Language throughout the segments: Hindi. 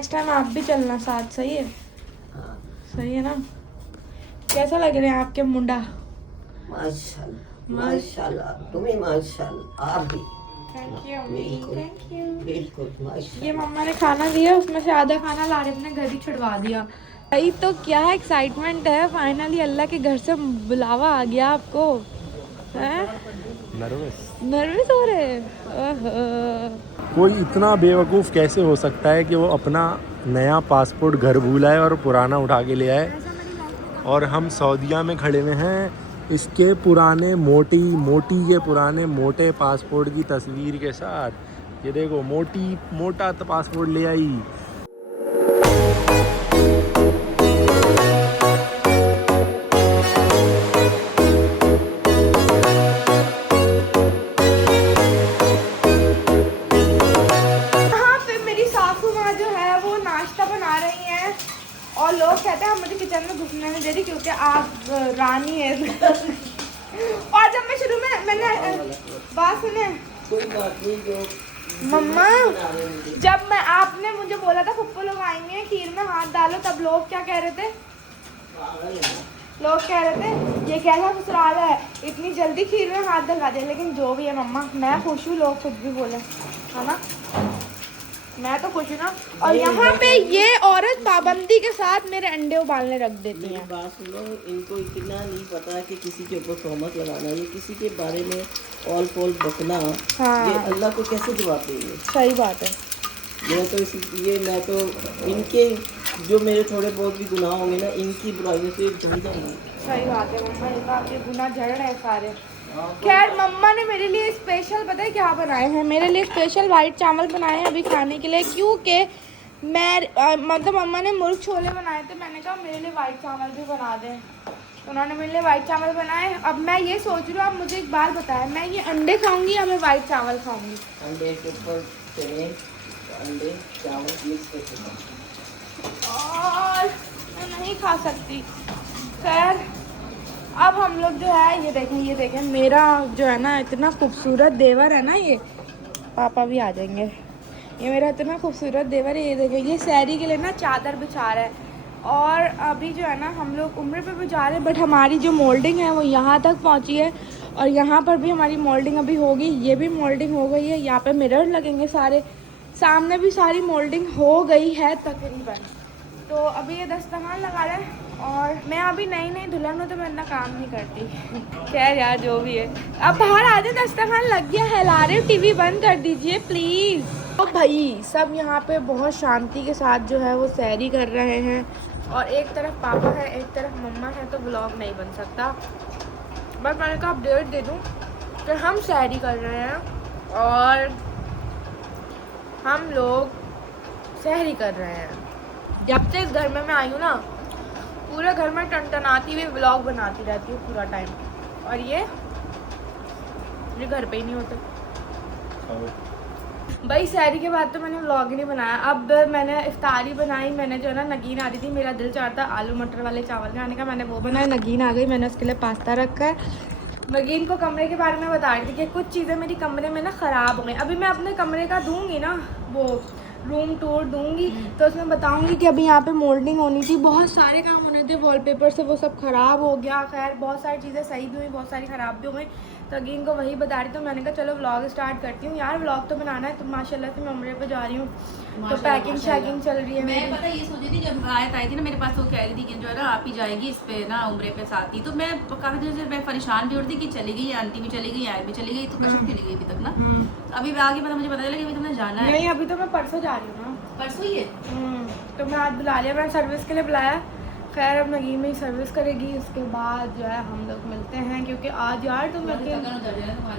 नेक्स्ट टाइम आप भी चलना साथ, सही है? हाँ। सही है ना? कैसा लग रहे हैं आपके मुंडा? माशाल्लाह माशाल्लाह, तुम्हें माशाल्लाह, आप भी। थैंक यू अम्मी, बिल्कुल थैंक यू। बिल्कुल ये माशाल्लाह। मम्मा ने खाना दिया, उसमें से आधा खाना लारे अपने घर ही छुड़वा दिया। भाई तो क्या एक्साइटमेंट है, फाइनली अल्लाह के घर से बुलावा आ गया आपको, हैं? नर्वस हो रहे हैं? ओहो। कोई इतना बेवकूफ़ कैसे हो सकता है कि वो अपना नया पासपोर्ट घर भूल आए और पुराना उठा के ले आए। और हम सऊदीया में खड़े हुए हैं इसके पुराने मोटी के पुराने मोटे पासपोर्ट की तस्वीर के साथ। ये देखो मोटा पासपोर्ट ले आई। और लोग कहते हैं हम मुझे किचन में घुसने नहीं दे रही क्योंकि आप रानी है। और जब मैं शुरू में मैंने बात सुने, कोई बात नहीं, जो मम्मा जब मैं आपने मुझे बोला था फुप्पो लोग आएंगे खीर में हाथ डालो, तब लोग क्या कह रहे थे? लोग कह रहे थे ये कैसा ससुराल है, इतनी जल्दी खीर में हाथ डलवा दे। लेकिन जो भी है मम्मा, मैं खुश हूँ, लोग कुछ भी बोले, है ना? मैं तो खुश हूँ ना। और यहाँ पे ये औरत पाबंदी के साथ मेरे अंडे उबालने रख देती है। बात सुनो, इनको इतना नहीं पता कि किसी के ऊपर तोहमत लगाना, ये किसी के बारे में ऑल पोल बकना, हाँ। ये अल्लाह को कैसे जवाब देंगे? सही बात है। मैं तो इनके जो मेरे थोड़े बहुत भी गुनाह होंगे ना, इनकी बुराइयों से झड़ जाएंगे। सही बात है मम्मा, ये तो आपके गुनाह झड़ रहे हैं सारे। खैर मम्मा ने मेरे लिए स्पेशल पता है क्या बनाए हैं? मेरे लिए स्पेशल वाइट चावल बनाए हैं अभी खाने के लिए, क्योंकि मैं मतलब मम्मा ने मुर्ग छोले बनाए थे, मैंने कहा मेरे लिए वाइट चावल भी बना दें, तो उन्होंने मेरे लिए वाइट चावल बनाए। अब मैं ये सोच रही हूँ, आप मुझे एक बार बताएं, मैं ये अंडे खाऊंगी या मैं वाइट चावल खाऊंगी? अंडे के ऊपर चने, अंडे चावल मिक्स करके, और मैं नहीं खा सकती। खैर अब हम लोग जो है ये देखें मेरा जो है ना इतना खूबसूरत देवर है ना, ये पापा भी आ जाएंगे। ये मेरा इतना खूबसूरत देवर है, ये देखें, ये सहरी के लिए ना चादर बिछा रहा है। और अभी जो है ना हम लोग उम्र पे भी जा रहे हैं, बट हमारी जो मोल्डिंग है वो यहाँ तक पहुँची है। और यहाँ पर भी हमारी मोल्डिंग अभी होगी, ये भी मोल्डिंग हो गई है। यहाँ पे मिरर लगेंगे सारे, सामने भी सारी मोल्डिंग हो गई है तकरीबन। तो अभी ये दस्तरखान लगा रहे हैं और मैं अभी नई दुल्हन हूँ तो मैं इतना काम नहीं करती। खैर यार जो भी है, अब बाहर आ जाए, दस्तरखान लग गया है, ला रहे, टीवी बंद कर दीजिए प्लीज़। तो भाई सब यहाँ पे बहुत शांति के साथ जो है वो सैरी कर रहे हैं, और एक तरफ पापा है एक तरफ मम्मा है, तो व्लॉग नहीं बन सकता। बस मैंने कहा अपडेट दे दूँ कि हम सैरी कर रहे हैं और हम लोग सहरी कर रहे हैं। जब से इस घर में मैं आई हूँ ना, पूरे घर में टनटनाती हुई व्लॉग बनाती रहती हूँ पूरा टाइम, और ये घर पे ही नहीं होते। भाई सहरी के बाद तो मैंने व्लॉग ही नहीं बनाया। अब मैंने इफ्तारी बनाई, मैंने जो है ना नगीन आ रही थी, मेरा दिल चाहता आलू मटर वाले चावल खाने का, मैंने वो बनाया। नगीन आ गई, मैंने उसके लिए पास्ता रखा है। नगीन को कमरे के बारे में बता रही थी कि कुछ चीज़ें मेरी कमरे में ना ख़राब हो गई। अभी मैं अपने कमरे का दूंगी ना वो रूम टूर दूंगी, तो उसमें बताऊंगी कि अभी यहाँ पे मोल्डिंग होनी थी, बहुत सारे काम होने थे वॉलपेपर से, वो सब ख़राब हो गया। खैर बहुत सारी चीज़ें सही भी हुई, बहुत सारी ख़राब भी हो गई। तो अगीन को वही बता रही, तो मैंने कहा चलो व्लॉग स्टार्ट करती हूँ यार, व्लॉग तो बनाना है। तो माशाल्लाह से मैं उम्रे पे जा रही हूँ, तो पैकिंग शैकिंग चल रही है। मैं पता ये सोची थी, जब आयत आई थी ना मेरे पास, तो कह रही थी कि जो है ना आप ही जाएगी इस पे ना उम्रे पे साथ ही। तो मैं काफ़ी देर से मैं परेशान भी हो रही थी कि चली गई, आंटी भी चली गई, आय भी चली गई, तो कशफ चली गई अभी तक ना। अभी आगे पता मुझे पता चला कि अभी तुमने जाना है। नहीं अभी तो मैं परसों जा रही हूँ ना, परसों ही है। तो मैं आज बुला लिया, मैंने सर्विस के लिए बुलाया। खैर अब नगीन में ही सर्विस करेगी, उसके बाद जो है हम लोग मिलते हैं, क्योंकि आज यार तुम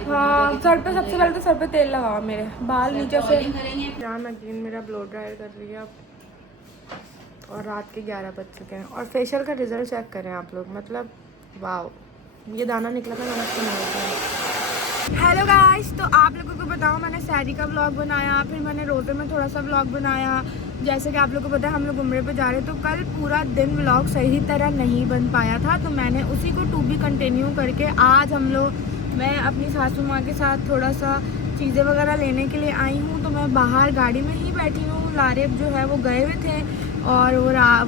हाँ सर पे सबसे पहले तो सर पे तेल लगाओ, मेरे बाल नीचे से। यहाँ नगीन मेरा ब्लो ड्रायर कर रही है अब, और रात के 11 बज चुके हैं। और फेशियल का रिजल्ट चेक करें आप लोग, मतलब वाओ, ये दाना निकला था नमक से नहीं। हेलो गाइस, तो आप लोगों को बताओ, मैंने सहरी का व्लॉग बनाया, फिर मैंने रोज़े में थोड़ा सा व्लॉग बनाया। जैसे कि आप लोगों को पता है हम लोग उम्रे पे जा रहे हैं, तो कल पूरा दिन व्लॉग सही तरह नहीं बन पाया था, तो मैंने उसी को टू बी कंटिन्यू करके आज हम लोग, मैं अपनी सासू माँ के साथ थोड़ा सा चीज़ें वगैरह लेने के लिए आई हूँ। तो मैं बाहर गाड़ी में ही बैठी हूँ। लारिब जो है वो गए हुए थे और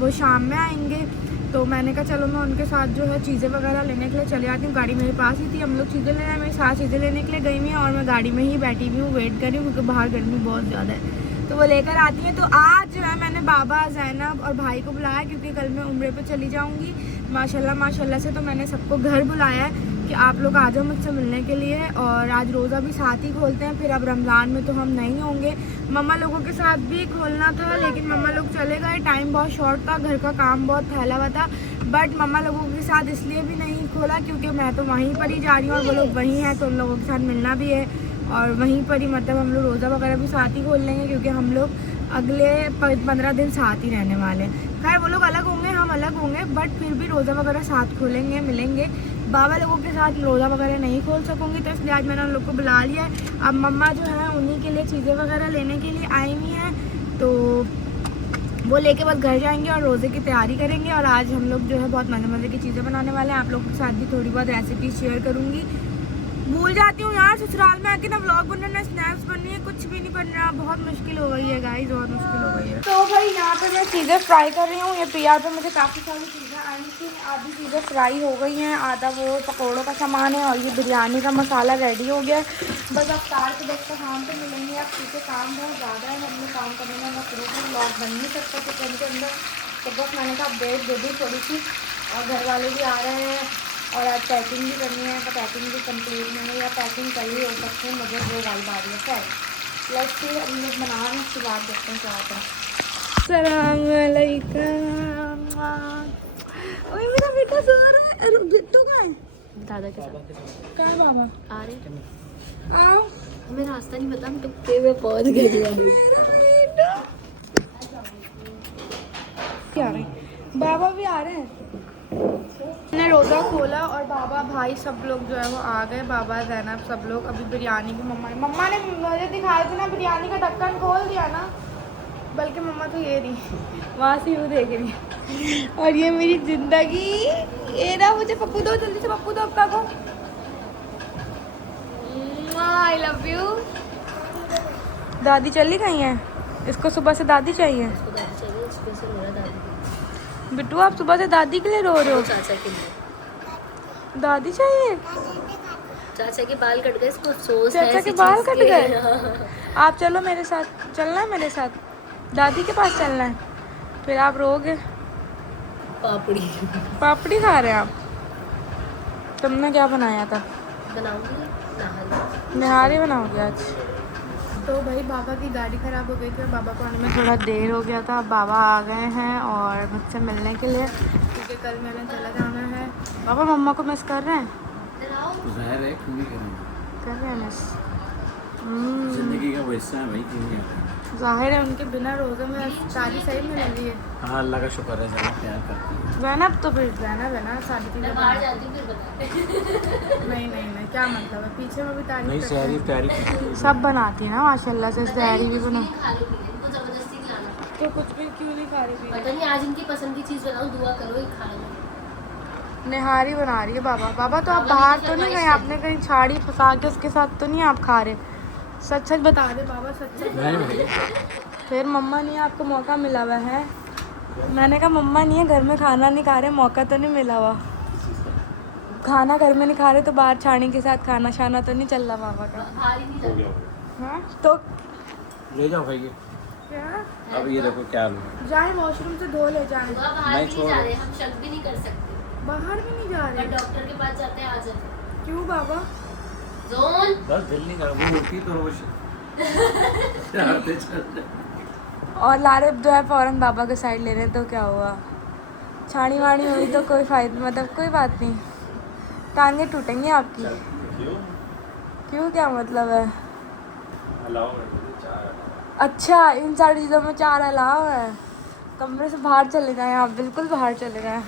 वो शाम में आएंगे। तो मैंने कहा चलो मैं उनके साथ जो है चीज़ें वगैरह लेने के लिए चले जाती हूँ। गाड़ी मेरे पास ही थी, हम लोग चीज़ें लेने मेरे साथ चीज़ें लेने के लिए गई हुई हैं और मैं गाड़ी में ही बैठी हुई हूँ, वेट कर रही हूँ क्योंकि बाहर गर्मी बहुत ज़्यादा है। तो वो लेकर आती हैं। तो आज जो है मैंने बाबा, ज़ैनब और भाई को बुलाया क्योंकि कल मैं उम्रे पे चली जाऊँगी माशाल्लाह से। तो मैंने सबको घर बुलाया है कि आप लोग आ जाओ मुझसे मिलने के लिए। और आज रोज़ा भी साथ ही खोलते हैं, फिर अब रमज़ान में तो हम नहीं होंगे। मम्मा लोगों के साथ भी खोलना था लेकिन मम्मा लोग चले गए, टाइम बहुत शॉर्ट था, घर का काम बहुत फैला हुआ था। बट मम्मा लोगों के साथ इसलिए भी नहीं खोला क्योंकि मैं तो वहीं पर ही जा रही हूँ और वो लोग वहीं हैं, तो उन लोगों के साथ मिलना भी है। और वहीं पर ही मतलब हम लोग रोज़ा वगैरह भी साथ ही खोल लेंगे क्योंकि हम लोग अगले 15 दिन साथ ही रहने वाले हैं। खैर वो लोग अलग होंगे, हम अलग होंगे, बट फिर भी रोज़ा वगैरह साथ खोलेंगे, मिलेंगे। बाबा लोगों के साथ रोज़ा वगैरह नहीं खोल सकूँगी, तो इसलिए आज मैंने उन लोग को बुला लिया है। अब मम्मा जो है उन्हीं के लिए चीज़ें वगैरह लेने के लिए आई हुई हैं, तो वो लेके बस घर जाएंगे और रोज़े की तैयारी करेंगे। और आज हम लोग जो है बहुत मज़े मज़े की चीज़ें बनाने वाले हैं। आप लोगों के साथ भी थोड़ी बहुत रेसिपी शेयर करूँगी। भूल जाती हूँ यार, ससुराल में आके ना व्लॉग बनना, स्नैप्स बननी है, कुछ भी नहीं बन रहा, बहुत मुश्किल हो गई है गाइस, बहुत मुश्किल हो गई है। तो भाई यहाँ पे मैं चीज़ें फ्राई कर रही हूँ। ये पीआर पे मुझे काफ़ी सारी चीज़ें आई थी, आधी चीज़ें फ्राई हो गई हैं, आधा वो पकौड़ों का सामान है और ये बिरयानी का मसाला रेडी हो गया है। बस अब तार के देख का काम तो मिलेंगे, अब पीछे काम बहुत ज़्यादा है, हमने काम करने में मैं पूरे भी व्लॉग बन नहीं सकता किचन के अंदर। तो बस मैंने कहा अपडेट दे दी थोड़ी सी, और घर वाले भी आ रहे हैं और आज पैकिंग भी करनी है, तो पैकिंग भी कंप्लीट नहीं है या पैकिंग कर ही हो सकती है, मुझे वो वाली बात है। खैर प्लस फिर अभी लोग बना रहे हैं, उसके बाद देखते हैं क्या होता है। सलाम अलैकुम। ओए मेरा बेटा सो रहा है। अरे बिट्टू कहाँ है? दादा के साथ कहाँ है बाबा? आ रहे, आओ। हमें रास्ता नहीं पता, हम टुकते हुए पहुंच गए। मेरा बेटा क्या रहे, बाबा भी आ रहे हैं। मैंने रोज़ा खोला और बाबा भाई सब लोग जो है वो आ गए, बाबा ज़ैनब सब लोग। अभी बिरयानी भी मम्मा ने मुझे दिखाया था ना, बिरयानी का ढक्कन खोल दिया ना, बल्कि मम्मा तो ये रही वहाँ से यूँ देख रही। और ये मेरी ज़िंदगी, ये ना मुझे पप्पू दो, जल्दी से पप्पू दो अपना को। I love you. दादी चली गई हैं, इसको सुबह से दादी चाहिए। बिट्टू आप सुबह से दादी के लिए रो रहे हो? चाचा के लिए दादी चाहिए। चाचा के बाल कट गए, इसको अफसोस है। चाचा के बाल कट गए। आप चलो मेरे साथ, चलना है मेरे साथ, दादी के पास चलना है, फिर आप रोगे। पापड़ी खा रहे हैं आप? तुमने क्या बनाया था? बनाऊंगी निहारी बनाओगे आज? तो भाई बाबा की गाड़ी ख़राब हो गई थी, बाबा को आने में थोड़ा देर हो गया था। बाबा आ गए हैं और मुझसे मिलने के लिए, क्योंकि कल मैंने चला जाना है। बाबा मम्मा को मिस कर रहे हैं? ज़ाहिर है क्यों नहीं करेंगे, कर रहे हैं मिस। जिंदगी का वो हिस्सा है भाई, क्यों नहीं करेंगे। ज़ाहिर है उनके बिना रोज़े में शादी सही में मिल रही है। हाँ अल्लाह का शुक्र है, ज़रा प्यार करती है। ज़ैनब तो फिर ज़ैनब है ना, शादी की मैं बाहर जाती हूँ फिर बताते। नहीं क्या मतलब है, पीछे में भी नहीं तारीफ करते शहरी हैं। प्यारी सब बनाती है ना माशाल्लाह से, तैयारी भी बना। खा लो, इनको जबरदस्ती खिलाना। तो कुछ भी क्यों नहीं खा रही? पता नहीं आज इनकी पसंद की चीज़ बनाओ, दुआ करो ये खा लो। निहारी बना रही है बाबा तो आप बाहर तो नहीं गए, आपने कहीं छाड़ी फंसा के उसके साथ तो नहीं आप खा रहे? सच बता दे बाबा, सच नहीं फिर मम्मा नहीं, आपको मौका मिला हुआ है। मैंने कहा मम्मा नहीं है, घर में खाना नहीं खा रहे, मौका तो नहीं मिला हुआ। खाना घर में नहीं खा रहे तो बाहर छाड़ी के साथ खाना शाना तो नहीं चल रहा बाबा का? बाहर ही नहीं जाते। हाँ तो ले जाओ भाई, क्या अब ये देखो क्या लो, जाए वॉशरूम से धो ले जाए। दुआ बाहर नहीं, भी नहीं छोड़ जा दो। रहे, हम शक भी नहीं कर सकते। बाहर भी नहीं जा पर रहे? डॉक्टर के पास जाते हैं, आ जाते हैं। क्यों बाबा? जोन बस दिल नहीं कर, वो होती तो वो शरारतें चल रही। और लारिब जो है फ़ौरन बाबा के साइड ले रहे, तो क्या हुआ? छानी वाणी हुई तो कोई फायदा, मतलब कोई बात नहीं, टांगे टूटेंगी आपकी। क्यों क्या मतलब है? अच्छा इन सारी चीज़ों में 4 अलाव है। कमरे से बाहर चले जाएं आप, बिल्कुल बाहर चले जाएं।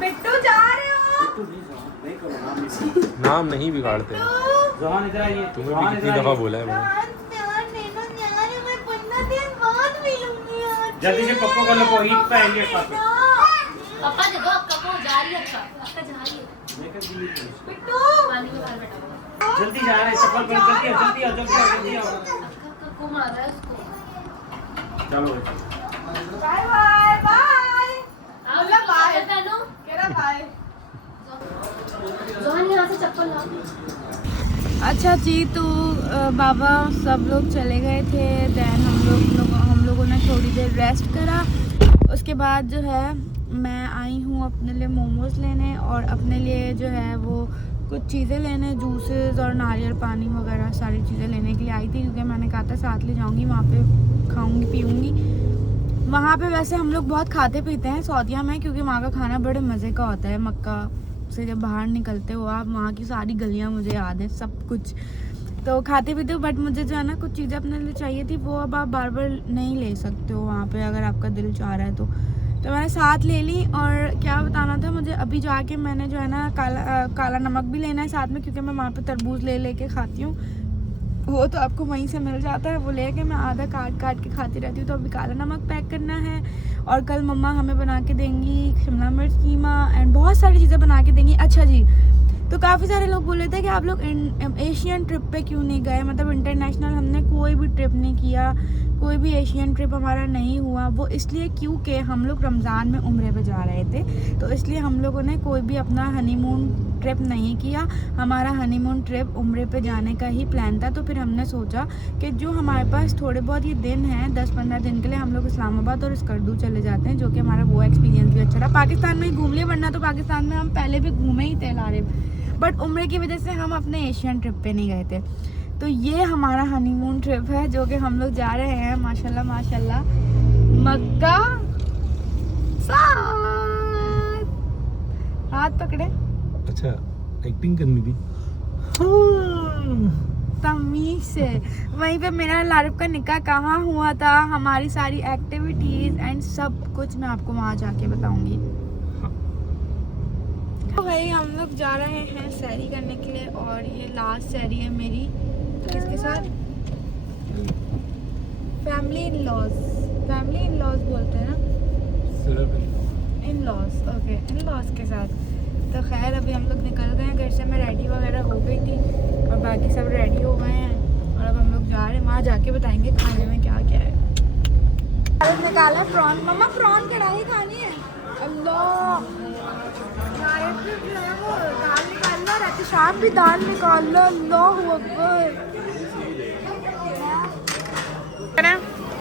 बिट्टू जा रहे हो? नहीं करो नाम, नाम नहीं बिगाड़ते हैं। जवान इधर आइए, तुम्हें भी कितनी दफ़ा बोला है मैंने। जल्दी से पप्पू कर लो, ईद पे आइए। पापा देखो, अब कपो जा रही है, अच्छा जा रही है। बिट्टू पानी में बाहर बैठा हुआ जल्दी जा रहे हैं, चप्पल पहन, जल्दी आओ, जल्दी आओ, जल्दी आओ, जल्दी आओ। को मार रहा है उसको चलो बाय बाय बाय आप लोग बाहर पहनो केरा बाय। जोहन यहाँ से चप्पल ला अच्छा जी, तो बाबा सब लोग चले गए थे। दैन हम लोगों ने थोड़ी देर रेस्ट करा। उसके बाद जो है मैं आई हूँ अपने लिए मोमोज़ लेने और अपने लिए जो है वो कुछ चीज़ें लेने, जूसेस और नारियल पानी वगैरह सारी चीज़ें लेने के लिए आई थी, क्योंकि मैंने कहा था साथ ले जाऊँगी, वहाँ पे खाऊँगी पीऊँगी। वहाँ पे वैसे हम लोग बहुत खाते पीते हैं सऊदीया में, क्योंकि वहाँ का खाना बड़े मज़े का होता है। मक्का से जब बाहर निकलते हो आप, वहाँ की सारी गलियाँ मुझे याद है, सब कुछ तो खाते पीते हो। बट मुझे जो है ना कुछ चीज़ें अपने लिए चाहिए थी, वो अब आप बार बार नहीं ले सकते हो वहाँ पे, अगर आपका दिल चाह रहा है तो मैंने साथ ले ली। और क्या बताना था मुझे, अभी जाके मैंने जो है ना काला नमक भी लेना है साथ में, क्योंकि मैं वहाँ पे तरबूज ले के खाती हूँ, वो तो आपको वहीं से मिल जाता है, वो लेके मैं आधा काट के खाती रहती हूँ। तो अभी काला नमक पैक करना है। और कल मम्मा हमें बना के देंगी शिमला मिर्च कीमा एंड बहुत सारी चीज़ें बना के देंगी। अच्छा जी, तो काफ़ी सारे लोग बोल रहे थे कि आप लोग एशियन ट्रिप पे क्यों नहीं गए, मतलब इंटरनेशनल हमने कोई भी ट्रिप नहीं किया, कोई भी एशियन ट्रिप हमारा नहीं हुआ। वो इसलिए क्योंकि हम लोग रमज़ान में उम्रे पे जा रहे थे, तो इसलिए हम लोगों ने कोई भी अपना हनीमून ट्रिप नहीं किया। हमारा हनीमून ट्रिप उम्रे पे जाने का ही प्लान था। तो फिर हमने सोचा कि जो हमारे पास थोड़े बहुत ये दिन हैं 10-15 दिन के लिए, हम लोग इस्लामाबाद और स्कर्दू चले जाते हैं, जो कि हमारा वो एक्सपीरियंस भी अच्छा रहा। पाकिस्तान में ही घूम लिए, वरना तो पाकिस्तान में हम पहले भी घूमे ही थे लारे, बट उम्रे की वजह से हम अपने एशियन ट्रिप पे नहीं गए थे। तो ये हमारा हनीमून ट्रिप है, जो कि हम लोग जा रहे हैं माशाल्लाह माशाल्लाह मक्का साथ। हाथ पकड़े, अच्छा एक्टिंग करनी थी तमीज से। वहीं पे मेरा लारिफ का निकाह कहाँ हुआ था, हमारी सारी एक्टिविटीज़ एंड सब कुछ मैं आपको वहाँ जाके बताऊंगी। तो भाई हम लोग जा रहे हैं सैरी करने के लिए, और ये लास्ट सैरी है मेरी किसके साथ, फैमिली इन लॉज बोलते हैं ना, in laws, okay, in laws के साथ। तो खैर अभी हम लोग निकल गए हैं घर से, मैं रेडी वगैरह हो गई थी और बाकी सब रेडी हो गए हैं, और अब हम लोग जा रहे हैं। वहाँ जाके बताएंगे खाने में क्या क्या है। निकाला प्रॉन, मम्मा प्रॉन कढ़ाई खानी है। अल्लाह, दाल निकालना, रात शाम भी दाल निकाल लो। अल्लाह अकबर।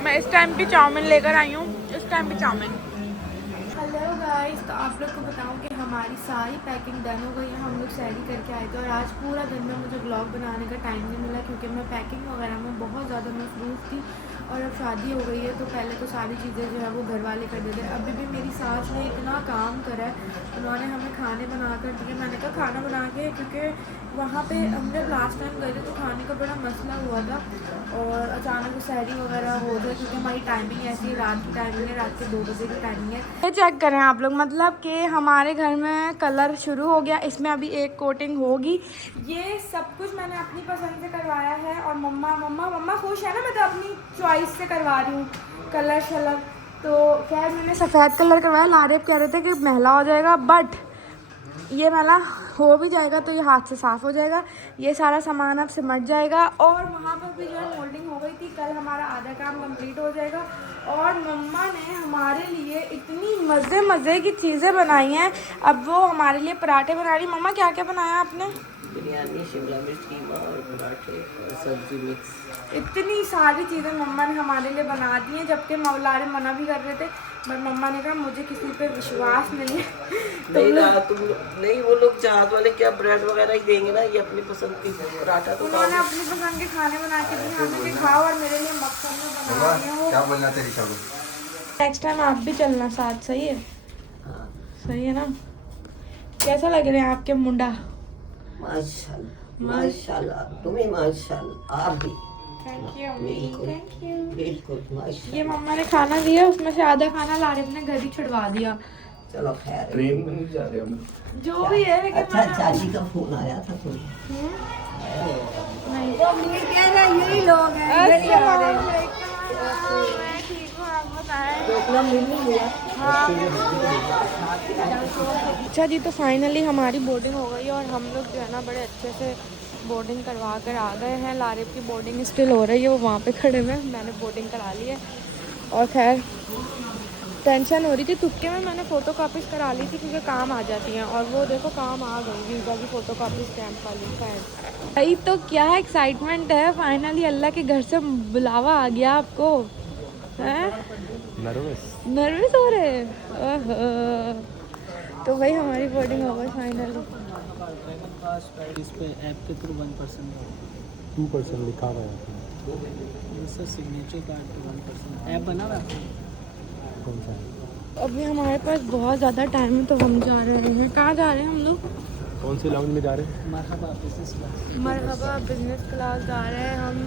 मैं इस टाइम भी चाउमीन लेकर आई हूँ, इस टाइम भी चाउमीन। हेलो गाइस, तो आप लोग को बताऊँ कि हमारी सारी पैकिंग डन हो गई है। हम लोग सैरी करके आए थे और आज पूरा दिन में मुझे ब्लॉग बनाने का टाइम नहीं मिला, क्योंकि मैं पैकिंग वगैरह में बहुत ज़्यादा मसरूफ़ थी। और अब शादी हो गई है, तो पहले तो सारी चीज़ें जो है वो घर वाले कर देते हैं। अभी भी मेरी सास ने इतना काम करा है, उन्होंने हमें खाने बना कर दिए। मैंने कहा खाना बना के, क्योंकि वहाँ पे हम जब लास्ट टाइम गए थे तो खाने का बड़ा मसला हुआ था, और अचानक सैरी वगैरह हो जाए, क्योंकि हमारी टाइमिंग ऐसी है, रात की टाइमिंग है, रात के 2 बजे की टाइमिंग है। ये चेक करें आप लोग, मतलब कि हमारे घर में कलर शुरू हो गया, इसमें अभी एक कोटिंग होगी। ये सब कुछ मैंने अपनी पसंद से करवाया है, और मम्मा खुश है ना, मैं तो अपनी चॉइस से करवा रही हूँ कलर शलर। तो खैर मैंने सफ़ेद कलर करवाया, लारेब कह रहे थे कि महला हो जाएगा, बट ये महला हो भी जाएगा तो ये हाथ से साफ़ हो जाएगा, ये सारा सामान अब सिमट जाएगा। और वहाँ पर भी जो है मोल्डिंग हो गई थी, कल हमारा आधा काम कंप्लीट हो जाएगा। और मम्मा ने हमारे लिए इतनी मज़े की चीज़ें बनाई हैं, अब वो हमारे लिए पराठे बना रही। मम्मा क्या क्या बनाया आपने? बिरयानी, शिमला मिर्च कीमा और पराठे और सब्जी मिक्स। इतनी सारी चीज़ें मम्मा ने हमारे लिए बना दी हैं, जबकि मौलारे मना भी कर रहे थे, बट मम्मा ने कहा मुझे किसी पे विश्वास नहीं है। नहीं, वो लोग चाहत वाले क्या ब्रेड वगैरह ही देंगे ना, ये अपनी पसंद की पराठा तो उन्होंने अपनी पसंद के खाने बना के दिए, हमें भी खाओ, और मेरे लिए मक्खन में बना रही हो। क्या बोलना तेरी शाबू? नेक्स्ट टाइम आप भी चलना साथ, सही है? सही है ना? कैसा लग रहे हैं आपके मुंडा? माशाल्लाह, तुम्हें माशाल्लाह, आप भी। थैंक यू, बिल्कुल माशाल्लाह। ये मम्मा ने खाना दिया, उसमें से आधा खाना लारे ने घर ही छुड़वा दिया। चलो खैर, ट्रेन में नहीं जा रहे हम। जो भी है, लेकिन अच्छा चाची का फोन आया था तो नहीं, यही लोग हैं। मैं ठीक हूँ, आप इतना मिल नहीं गया। अच्छा जी, तो फाइनली हमारी बोर्डिंग हो गई और हम लोग जो है ना बड़े अच्छे से बोर्डिंग करवा कर आ गए हैं। लारिब की बोर्डिंग स्टिल हो रही है, वो वहाँ पे खड़े हुए हैं, मैंने बोर्डिंग करा ली है। और खैर टेंशन हो रही थी, तुक्के में मैंने फ़ोटो कापीज़ करा ली थी क्योंकि काम आ जाती हैं, और वो देखो काम आ गई वीज़ा की फ़ोटो कापी स्टैम्प वाली। खैर भाई तो क्या एक्साइटमेंट है, फाइनली अल्लाह के घर से बुलावा आ गया आपको। हैं नर्वस हो रहे हैं? तो भाई हमारी बोर्डिंग हो गई फाइनली। इस पे ऐप के थ्रू 1% 2% लिखा हुआ है। सर सिग्नेचर कार्ड पे 1% ऐप बना हुआ है। कौन सा है? अभी हमारे पास बहुत ज़्यादा टाइम है तो हम जा रहे हैं। कहाँ जा रहे हैं हम लोग? कौन से लाउंज में जा रहे हैं? मरहबा बिजनेस क्लास। मरहबा बिजनेस क्लास जा रहे हैं हम,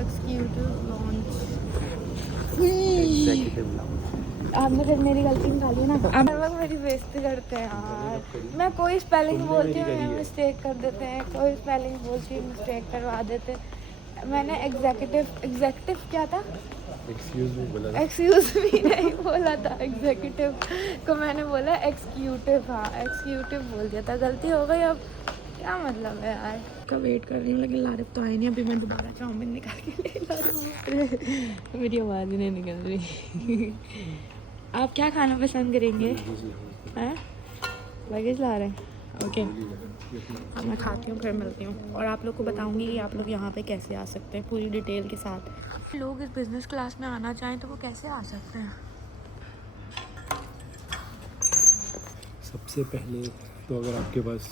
एक्जीक्यूटिव लॉन्च। Executive lounge. आपने फिर मेरी गलती निकाली है ना, अब लोग मेरी बेइज्जती करते हैं यार। मैं कोई स्पेलिंग तुमने बोलती मेरी हूँ करी है। मिस्टेक कर देते हैं, कोई स्पेलिंग बोलती हूँ मिस्टेक करवा देते। मैंने एग्जीक्यूटिव क्या था? एक्सक्यूज मी बोला था। एक्सक्यूज मी नहीं बोला था, एग्जीक्यूटिव को मैंने बोला एक्जीक्यूटिव। हाँ एक्जीक्यूटिव बोल दिया था, गलती हो गई। अब क्या मतलब है यार, का वेट कर रही हूँ लेकिन लारिब तो आई नहीं। अभी मैं दोबारा चाउमीन निकाल के ले ला रही हूँ। मेरी आवाज़ ही नहीं निकल रही। आप क्या खाना पसंद करेंगे? हैं लगेज ला रहे हैं? ओके अब मैं खाती हूँ फिर मिलती हूँ, और आप लोग को बताऊँगी कि आप लोग यहाँ पे कैसे आ सकते हैं पूरी डिटेल के साथ। लोग इस बिज़नेस क्लास में आना चाहें तो वो कैसे आ सकते हैं? सबसे पहले तो अगर आपके पास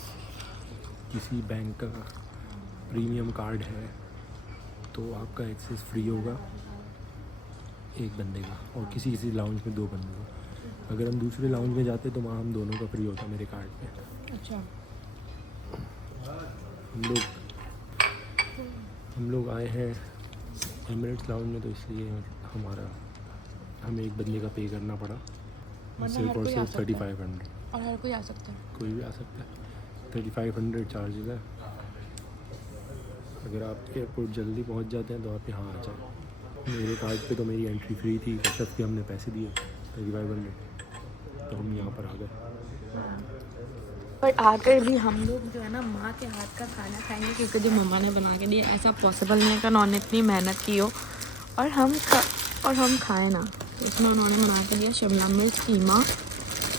किसी बैंक का प्रीमियम कार्ड है तो आपका एक्सेस फ्री होगा एक बंदे का, और किसी किसी लाउंज में 2 बंदे का। अगर हम दूसरे लाउंज में जाते तो वहाँ हम दोनों का फ्री होता मेरे कार्ड पे। अच्छा हम लोग आए हैं एमिरेट्स लाउंज में, तो इसलिए हमें एक बंदे का पे करना पड़ा, सिर्फ और सिर्फ 3500। और हर कोई आ सकता है? कोई भी आ सकता है। 3500 चार्जेस है। अगर आप एयरपोर्ट जल्दी पहुंच जाते हैं तो आप यहाँ आ जाएं। मेरे कार्ड पे तो मेरी एंट्री फ्री थी, कशफ के हमने पैसे दिए 3500, तो हम यहाँ पर आ गए। पर आकर भी हम लोग जो है ना माँ के हाथ का खाना खाएंगे, क्योंकि जो मम्मा ने बना के दिया ऐसा पॉसिबल नहीं है कि उन्होंने इतनी मेहनत की हो और हम खाएं ना। इसमें उन्होंने बना के दिया शिमला मिर्च, कीमा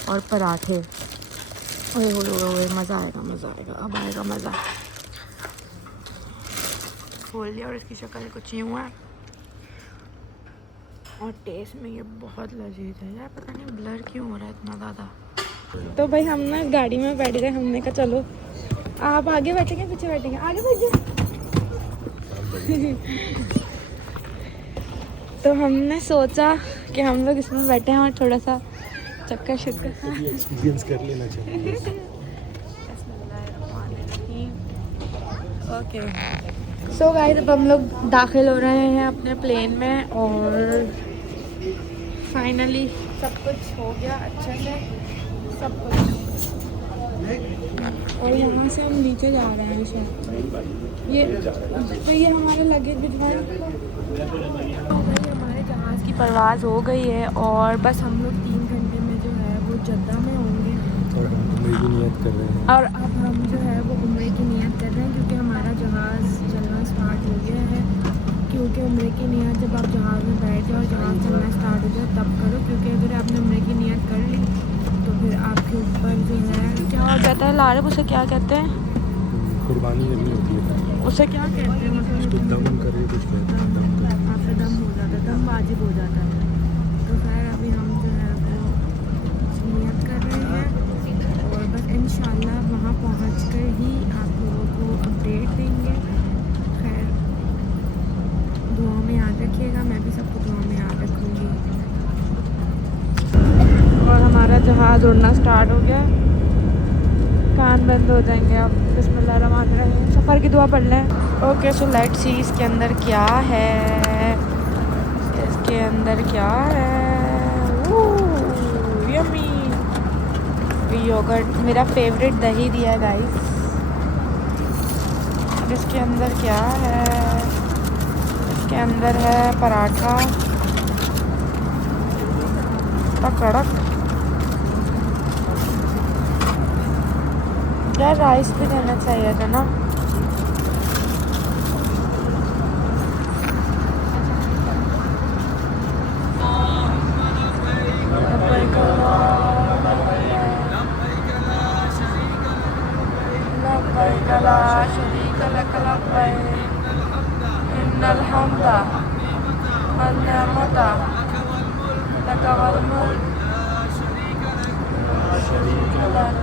और पराठे। ओए ओए मज़ा आएगा, मज़ा आएगा, अब आएगा मज़ा। खोल लिया और इसकी शक्ल कुछ यूँ है, और टेस्ट में ये बहुत लजीज है यार। पता नहीं ब्लर क्यों हो रहा है इतना ज़्यादा। तो भाई हम ना गाड़ी में बैठ गए, हमने कहा चलो आप आगे बैठेंगे पीछे बैठेंगे? आगे बैठ जाए। तो हमने सोचा कि हम लोग इसमें बैठे हैं और थोड़ा सा चक्कर शक्कर एक्सपीरियंस कर लेना चाहिए। ओके सो गाइस, अब हम लोग दाखिल हो रहे हैं अपने प्लेन में, और फाइनली सब कुछ हो गया अच्छे से, सब कुछ। और यहाँ से हम नीचे जा रहे हैं शायद। ये हमारे लगेज भिजवाए। हमारे जहाज़ की परवाज़ हो गई है और बस हम लोग 3 घंटे में जो है वो जद्दा में होंगे। और हम उम्रे की नियत कर रहे हैं। और अब हम जो है वो उम्रे की नियत कर रहे हैं, क्योंकि हमारा जहाज़ चलना स्टार्ट हो गया है। क्योंकि उम्रे की नियत जब आप जहाज़ में बैठ जाओ, जहाज़ चलना स्टार्ट हो जाए तब करो, क्योंकि अगर आपने उम्रे की नियत कर ली तो फिर आपके ऊपर जो है क्या हो जाता है लारिब, उसे क्या कहते हैं? कुर्बानी करनी होती है। उसे क्या कहते हैं? उसको दम कर कुछ कहते हैं, दम कर। आपका दम हो जाता है, दम वाजिब हो जाता है। तो खैर अभी हम जो है वो नियत कर रहे हैं, और बस इंशाल्लाह वहाँ पहुँचकर ही आप लोगों को अपडेट देंगे। खैर दुआ में याद रखिएगा, मैं भी सबको दुआ में याद रखूँगी। और हमारा जहाज़ उड़ना स्टार्ट हो गया, कान बंद हो जाएंगे अब। बिस्मिल्लाहिर्रहमानिर्रहीम। सफ़र की दुआ पढ़ लें। ओके सो लेट्स सी इसके अंदर क्या है, इसके अंदर क्या है। यम्मी योगर्ट, मेरा फेवरेट दही दिया है गाइस। इसके अंदर क्या है? इसके अंदर है पराठा, इतना कड़क। यार राइस भी देना चाहिए था ना। लब्बैक ला शरीक लक लब्बैक इन्नल हम्दा वन्निअमता लक वल मुल्क ला शरीक लक।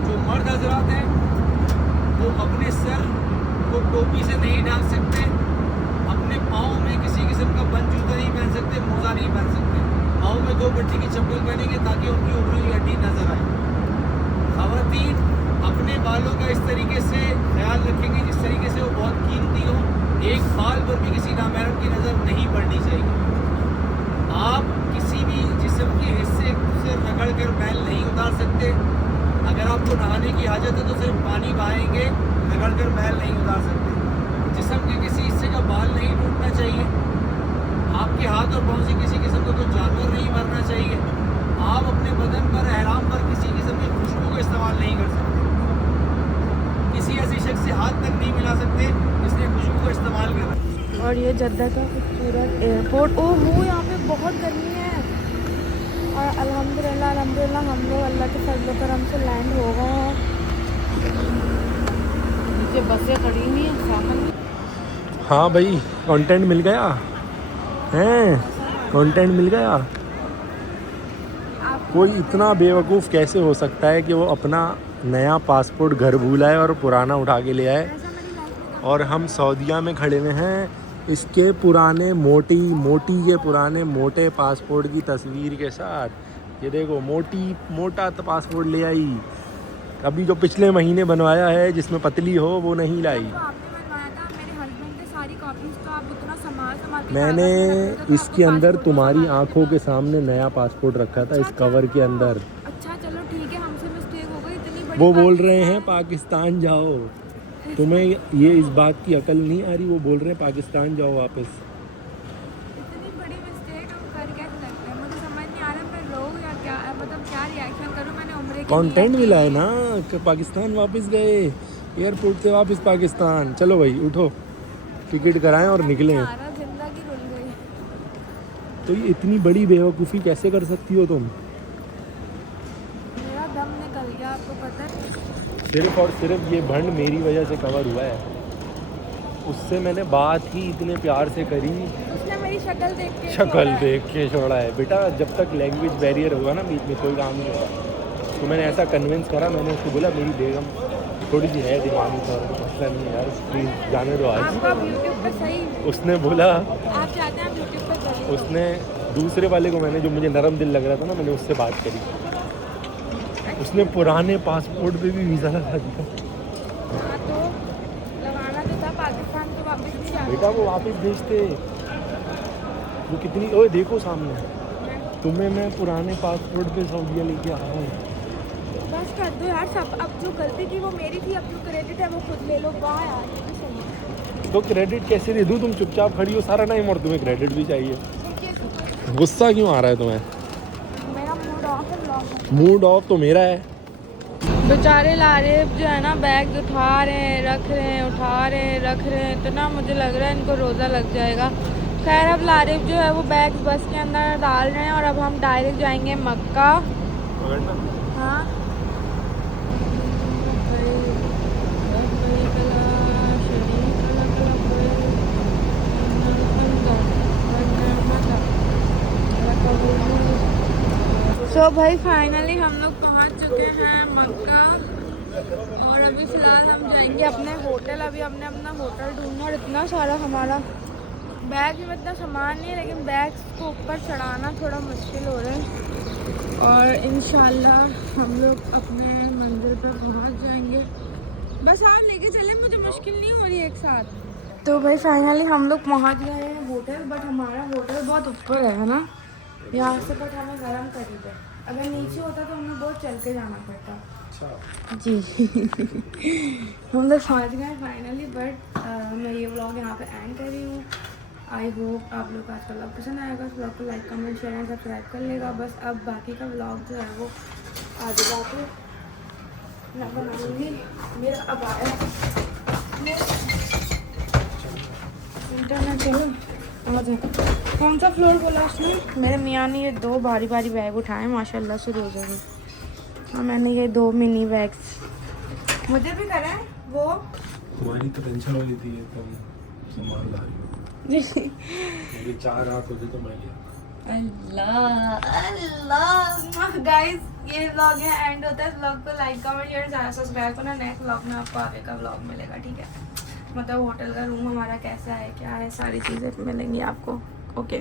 जो मर्द हजरात हैं वो अपने सर को टोपी से नहीं ढाक सकते, अपने पाँव में किसी किस्म का बंद जूता नहीं पहन सकते, मोजा नहीं पहन सकते, पाँव में 2 पट्टी की चप्पल पहनेंगे ताकि उनकी उभरी हुई हड्डी नजर आए। खवातीन अपने बालों का इस तरीके से ख्याल रखेंगे जिस तरीके से वो बहुत कीमती हो, एक बाल पर भी किसी नामहरम की नज़र नहीं पड़नी चाहिए। आप किसी भी जिस्म के हिस्से से रगड़ कर मैल नहीं उतार सकते। अगर आपको नहाने की हाजत है तो सिर्फ पानी बहाएंगे, रगड़ कर मैल नहीं उतार सकते। जिस्म के किसी हिस्से का बाल नहीं टूटना चाहिए। आपके हाथ और पाँव से किसी किस्म का कोई जानवर नहीं मरना चाहिए। आप अपने बदन पर, एहराम पर किसी किस्म की खुशबू का इस्तेमाल नहीं कर सकते। किसी ऐसे शख्स से हाथ तक नहीं मिला सकते जिसने खुशबू का इस्तेमाल करा। और ये जद्दा का खूबसूरत एयरपोर्ट। ओहो यहाँ पे बहुत गर्मी है और अल्हम्दुलिल्लाह हम लोग अल्लाह के फजल करम से लैंड हो गए हैं। नीचे बसें खड़ी हुई हैं सामने। हाँ भाई, कंटेंट मिल गया हैं, कंटेंट मिल गया। कोई इतना बेवकूफ़ कैसे हो सकता है कि वो अपना नया पासपोर्ट घर भूल आए और पुराना उठा के ले आए। और हम सऊदीया में खड़े हुए हैं इसके पुराने मोटी के पुराने मोटे पासपोर्ट की तस्वीर के साथ। ये देखो मोटा पासपोर्ट ले आई। अभी जो पिछले महीने बनवाया है जिसमें पतली हो वो नहीं लाई। मैंने इसके अंदर तुम्हारी आंखों के सामने नया पासपोर्ट रखा था इस कवर के अंदर। अच्छा चलो ठीक है, हमसे मिस्टेक हो गई। इतनी बड़ी वो बोल रहे हैं पाकिस्तान जाओ। तुम्हें ये इस बात की अकल नहीं आ रही, वो बोल रहे हैं पाकिस्तान जाओ वापस। इतनी बड़ी मिस्टेक हम कर कैसे सकते हैं? मुझे समझ नहीं आ रहा मैं लोग या क्या, मतलब क्या रिएक्शन करूं। मैंने उम्रे के कंटेंट मिला है ना कि पाकिस्तान वापस गए, एयरपोर्ट से वापस पाकिस्तान। चलो भाई उठो, टिकट कराएं और निकलें। जिंदगी रुल गई। तो ये इतनी बड़ी बेवकूफ़ी कैसे कर सकती हो तुम? मेरा दम निकल गया, आपको पता है। सिर्फ और सिर्फ ये भंड मेरी वजह से कवर हुआ है। उससे मैंने बात ही इतने प्यार से करी, उसने मेरी शक्ल देख के छोड़ा है। बेटा जब तक लैंग्वेज बैरियर होगा ना बीच में कोई काम नहीं होगा। तो मैंने ऐसा कन्विंस करा, मैंने उसको बोला मेरी बेगम थोड़ी सी है दिमागी तौर पर, मसला नहीं है यार, प्लीज़ जाने दो आज। आपका यूट्यूब पे सही, उसने बोला आप चाहते हैं यूट्यूब पे चलिए। उसने दूसरे वाले को, मैंने जो मुझे नरम दिल लग रहा था ना, मैंने उससे बात करी। उसने पुराने पासपोर्ट पे भी वीज़ा लगा दिया। हाँ तो लगाना तो था, पाकिस्तान तो वापस नहीं जाना। बेटा वो वापस भेजते। वो कितनी, ओए देखो सामने, तुम्हें मैं पुराने पासपोर्ट पे सऊदीया लेके आया हूँ। बस कर दो यार सब। अब जो गलती की वो मेरी थी, अब जो क्रेडिट है वो खुद ले लो। वाह यार ये भी सही है। तो क्रेडिट कैसे दे दूँ? तुम चुपचाप खड़ी हो सारा टाइम और तुम्हें क्रेडिट भी चाहिए। ठीक है, गुस्सा क्यों आ रहा है तुम्हें? मेरा मूड ऑफ है ब्लॉग में। मूड ऑफ तो मेरा है। बेचारे लारेब जो है ना बैग उठा रहे हैं, रख रहे हैं, उठा रहे हैं, रख रहे हैं। इतना मुझे लग रहा है इनको रोज़ा लग जाएगा। खैर अब लारेब जो है वो बैग बस के अंदर डाल रहे हैं और अब हम डायरेक्ट जाएंगे मक्का। हाँ तो भाई फाइनली हम लोग पहुंच चुके हैं मक्का और अभी फ़िलहाल हम जाएंगे अपने होटल। अभी हमने अपना होटल ढूंढना और इतना सारा हमारा बैग में इतना सामान नहीं है, लेकिन बैग को ऊपर चढ़ाना थोड़ा मुश्किल हो रहा है। और इंशाल्लाह हम लोग अपने मंजिल पर पहुंच जाएंगे। बस आप लेके चले, मुझे मुश्किल नहीं हो रही एक साथ। तो भाई फाइनली हम लोग पहुंच गए हैं होटल, बट हमारा होटल बहुत ऊपर है ना यहाँ से, बट हमें गर्म करीब है। अगर नीचे होता तो हमें बहुत चल के जाना पड़ता। जी हम लोग पहुँच गए फाइनली, बट मैं ये व्लॉग यहाँ पे एंड कर रही हूँ। आई होप आप लोग को आज का व्लॉग पसंद आएगा। इस व्लॉग को like comment share and subscribe कर लेगा। बस अब बाकी का व्लॉग जो है वो आगे जाके मैं बनाऊँगी। मेरा अब आया इंटरनेट। चलो आ जाए। कौन सा फ्लोर बोला उसने? मेरे मियाँ ने ये 2 भारी भारी बैग उठाए माशाल्लाह से रोज़े में। हाँ मैंने ये 2 मिनी बैग्स मुझे भी करा है वो। तुम्हारी तो टेंशन हो रही थी तुम सामान ला रही हो। मेरे 4 हाथ होते तो मैं लिया। अल्लाह गाइस ये व्लॉग है एंड होता है। इस व्लॉग को लाइक कमेंट शेयर ज़्यादा सब्सक्राइब करना। नेक्स्ट व्लॉग में आपको आगे का व्लॉग मिलेगा, ठीक है। मतलब होटल का रूम हमारा कैसा है, क्या है, सारी चीज़ें मिलेंगी आपको। ओके।